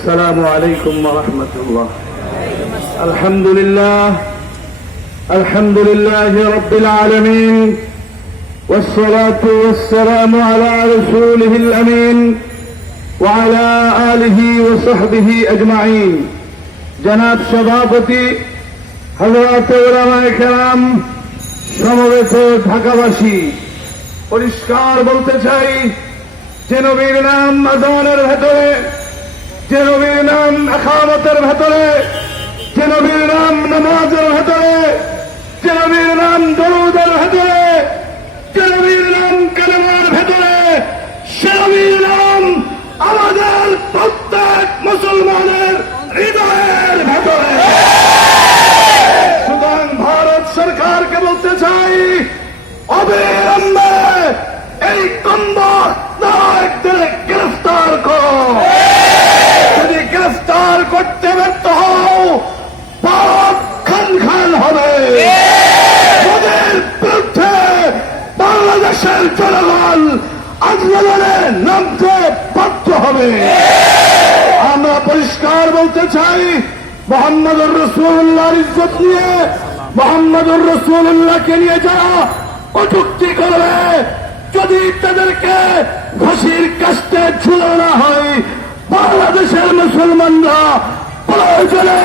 السلام عليكم ورحمة الله. الحمد لله رب العالمين، والصلاة والسلام على رسوله الأمين وعلى آله وصحبه أجمعين। জনাব সভাপতি, হযরত উলামায়ে কেরাম, সমবেত ঢাকাবাসী, পরিষ্কার বলতে চাই যে নবীর নাম আযানের ভেতরে, যে নবীর নাম ইকামতের ভেতরে, যে নবীর নাম নামাজের ভেতরে, যে নবীর নাম দরুদের ভেতরে, যে নবীর নাম কালেমার ভেতরে, সে নবীর নাম আমাদের প্রত্যেক মুসলমানের হৃদয়ের ভেতরে। সুতরাং ভারত সরকারকে বলতে চাই, অবিলম্বে এই কন্দরদের গ্রেফতার করো। যদি গ্রেফতার করতে ব্যর্থ হও, ভারত খান হবে। ওদের বিরুদ্ধে বাংলাদেশের জনগণ আন্দোলনে নামতে বাধ্য হবে। আমরা পরিষ্কার বলতে চাই, মুহাম্মদুর রাসূলুল্লাহর ইজ্জত নিয়ে, মুহাম্মদুর রাসূলুল্লাহকে নিয়ে যারা কটূক্তি করবে, যদি তাদেরকে ফাঁসির কাস্টে ঝুলানো হয়, বাংলাদেশের মুসলমানরা প্রয়োজনে